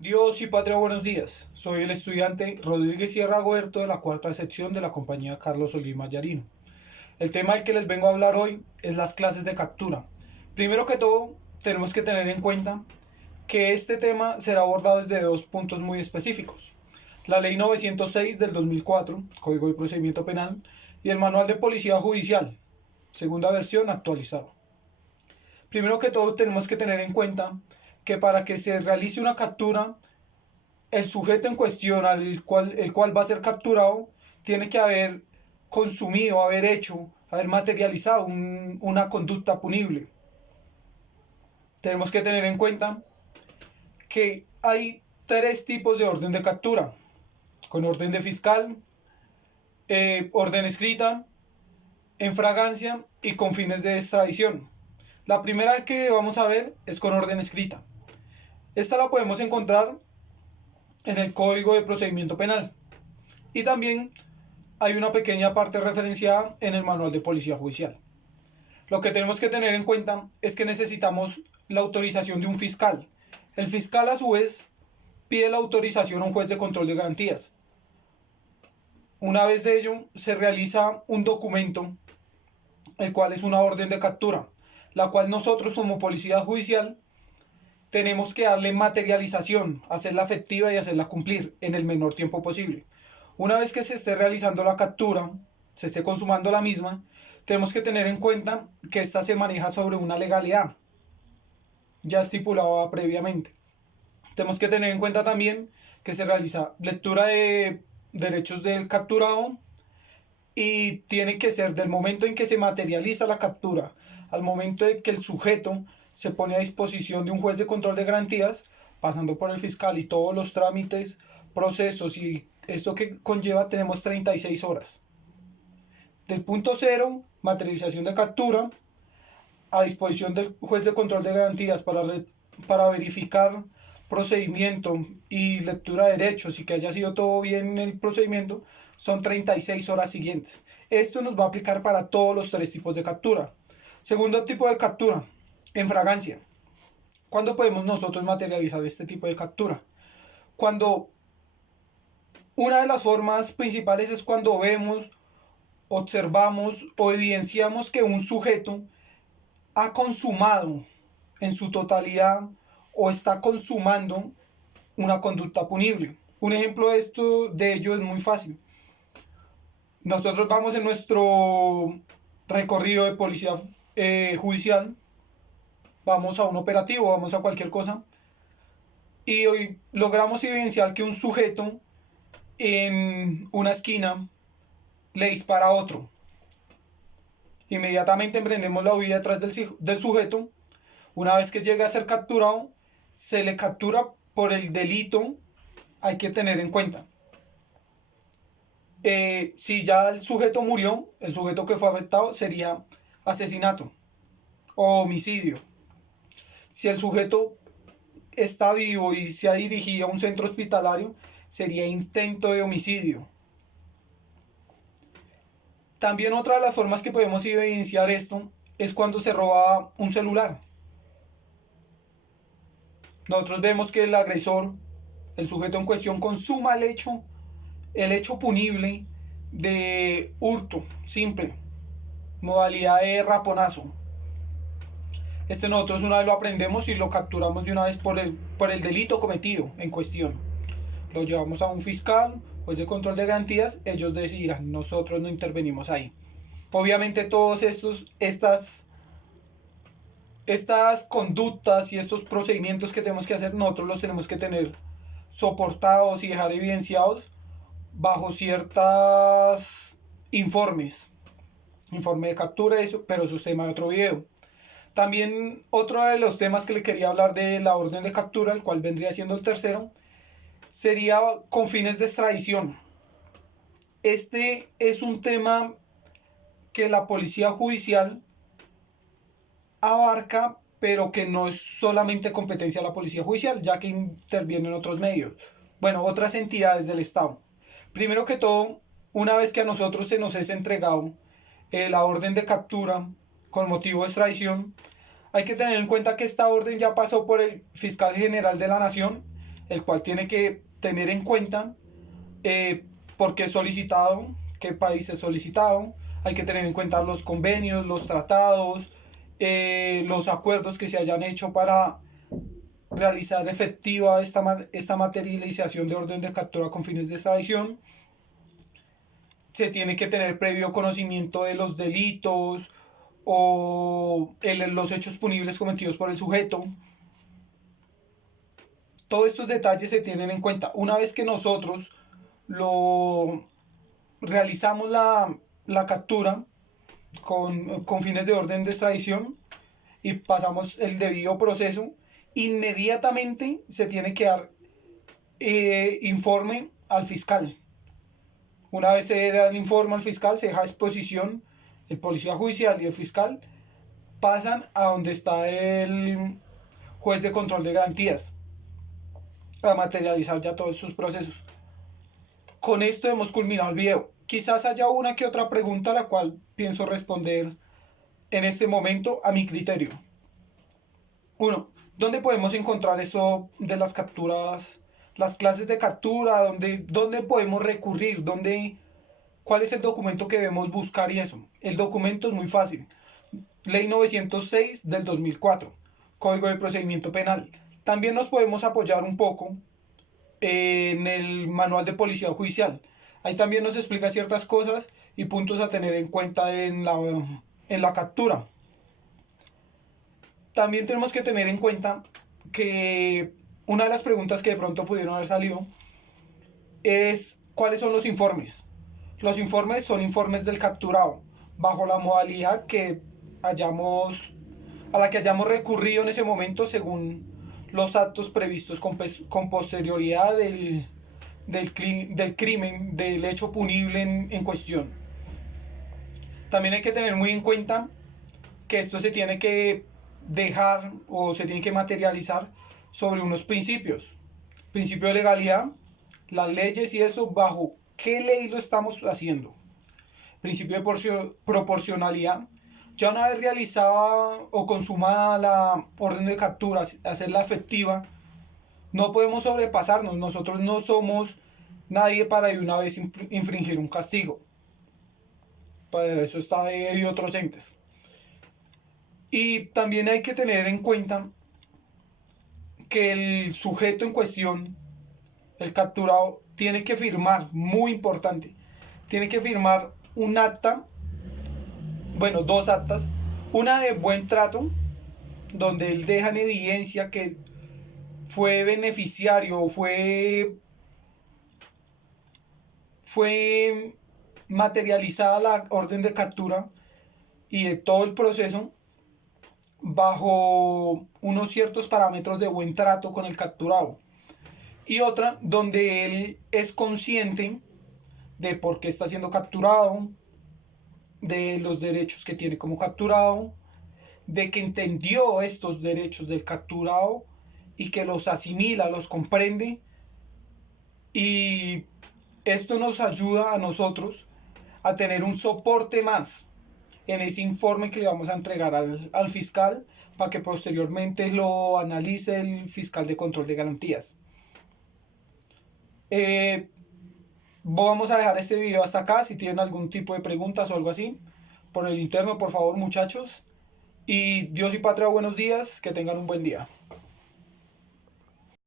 Dios y patria, buenos días. Soy el estudiante Rodríguez Sierra Goberto de la cuarta sección de la compañía Carlos Olguín Mayarino. El tema del que les vengo a hablar hoy es las clases de captura. Primero que todo, tenemos que tener en cuenta que este tema será abordado desde dos puntos muy específicos. La Ley 906 del 2004, Código de Procedimiento Penal, y el Manual de Policía Judicial, segunda versión actualizada. Primero que todo, tenemos que tener en cuenta que para que se realice una captura, el sujeto en cuestión el cual va a ser capturado tiene que haber consumido, haber hecho, haber materializado una conducta punible. Tenemos que tener en cuenta que hay tres tipos de orden de captura: con orden de fiscal, orden escrita, en fragancia y con fines de extradición. La primera que vamos a ver es con orden escrita. Esta la podemos encontrar en el Código de Procedimiento Penal y también hay una pequeña parte referenciada en el Manual de Policía Judicial. Lo que tenemos que tener en cuenta es que necesitamos la autorización de un fiscal. El fiscal, a su vez, pide la autorización a un juez de control de garantías. Una vez de ello, se realiza un documento, el cual es una orden de captura, la cual nosotros como policía judicial tenemos que darle materialización, hacerla efectiva y hacerla cumplir en el menor tiempo posible. Una vez que se esté realizando la captura, se esté consumando la misma, tenemos que tener en cuenta que esta se maneja sobre una legalidad ya estipulada previamente. Tenemos que tener en cuenta también que se realiza lectura de derechos del capturado y tiene que ser del momento en que se materializa la captura al momento de que el sujeto se pone a disposición de un juez de control de garantías, pasando por el fiscal y todos los trámites, procesos y esto que conlleva, tenemos 36 horas. Del punto cero, materialización de captura, a disposición del juez de control de garantías para verificar procedimiento y lectura de derechos y que haya sido todo bien en el procedimiento, son 36 horas siguientes. Esto nos va a aplicar para todos los tres tipos de captura. Segundo tipo de captura, en fragancia. ¿Cuándo podemos nosotros materializar este tipo de captura? Cuando una de las formas principales es cuando vemos, observamos o evidenciamos que un sujeto ha consumado en su totalidad o está consumando una conducta punible. Un ejemplo de ello es muy fácil. Nosotros vamos en nuestro recorrido de policía judicial, vamos a un operativo, vamos a cualquier cosa, y hoy logramos evidenciar que un sujeto en una esquina le dispara a otro. Inmediatamente emprendemos la huida detrás del sujeto. Una vez que llega a ser capturado, se le captura por el delito. Hay que tener en cuenta, si ya el sujeto murió, el sujeto que fue afectado sería asesinato o homicidio. Si el sujeto está vivo y se ha dirigido a un centro hospitalario, sería intento de homicidio. También otra de las formas que podemos evidenciar esto es cuando se roba un celular. Nosotros vemos que el agresor, el sujeto en cuestión, consuma el hecho punible de hurto simple, modalidad de raponazo. Nosotros una vez lo aprendemos y lo capturamos de una vez por el delito cometido en cuestión. Lo llevamos a un fiscal, juez de control de garantías, ellos decidirán, nosotros no intervenimos ahí. Obviamente todos estas conductas y estos procedimientos que tenemos que hacer, nosotros los tenemos que tener soportados y dejar evidenciados bajo ciertos informe de captura, eso, pero eso es tema de otro video. También otro de los temas que le quería hablar de la orden de captura, el cual vendría siendo el tercero, sería con fines de extradición. Este es un tema que la policía judicial abarca, pero que no es solamente competencia de la policía judicial, ya que intervienen otros medios, bueno, otras entidades del Estado. Primero que todo, una vez que a nosotros se nos es entregado la orden de captura con motivo de extradición, hay que tener en cuenta que esta orden ya pasó por el fiscal general de la Nación, el cual tiene que tener en cuenta por qué es solicitado, qué país es solicitado. Hay que tener en cuenta los convenios, los tratados, los acuerdos que se hayan hecho para realizar efectiva esta materialización de orden de captura con fines de extradición. Se tiene que tener previo conocimiento de los delitos o los hechos punibles cometidos por el sujeto. Todos estos detalles se tienen en cuenta. Una vez que nosotros realizamos la captura con fines de orden de extradición y pasamos el debido proceso, inmediatamente se tiene que dar informe al fiscal. Una vez se da el informe al fiscal, se deja a disposición, el policía judicial y el fiscal pasan a donde está el juez de control de garantías a materializar ya todos sus procesos. Con esto hemos culminado el video. Quizás haya una que otra pregunta a la cual pienso responder en este momento a mi criterio. 1. ¿Dónde podemos encontrar eso de las capturas, las clases de captura? ¿Dónde podemos recurrir? ¿Cuál es el documento que debemos buscar y eso? El documento es muy fácil. Ley 906 del 2004, Código de Procedimiento Penal. También nos podemos apoyar un poco en el Manual de Policía Judicial. Ahí también nos explica ciertas cosas y puntos a tener en cuenta en la captura. También tenemos que tener en cuenta que una de las preguntas que de pronto pudieron haber salido es ¿cuáles son los informes? Los informes son informes del capturado, bajo la modalidad a la que hayamos recurrido en ese momento según los actos previstos con posterioridad del crimen, del hecho punible en cuestión. También hay que tener muy en cuenta que esto se tiene que dejar o se tiene que materializar sobre unos principios. Principio de legalidad, las leyes y eso, bajo qué ley lo estamos haciendo. Principio de proporcionalidad. Ya una vez realizada o consumada la orden de captura, hacerla efectiva, no podemos sobrepasarnos. Nosotros no somos nadie para de una vez infringir un castigo. Para eso está y otros entes. Y también hay que tener en cuenta que el sujeto en cuestión, el capturado, tiene que firmar, muy importante, tiene que firmar un acta, bueno, dos actas, una de buen trato, donde él deja en evidencia que fue beneficiario, fue materializada la orden de captura y de todo el proceso bajo unos ciertos parámetros de buen trato con el capturado. Y otra donde él es consciente de por qué está siendo capturado, de los derechos que tiene como capturado, de que entendió estos derechos del capturado y que los asimila, los comprende. Y esto nos ayuda a nosotros a tener un soporte más en ese informe que le vamos a entregar al fiscal para que posteriormente lo analice el fiscal de control de garantías. Vamos a dejar este video hasta acá. Si tienen algún tipo de preguntas o algo así, por el interno, por favor, muchachos. Y Dios y patria, buenos días, que tengan un buen día.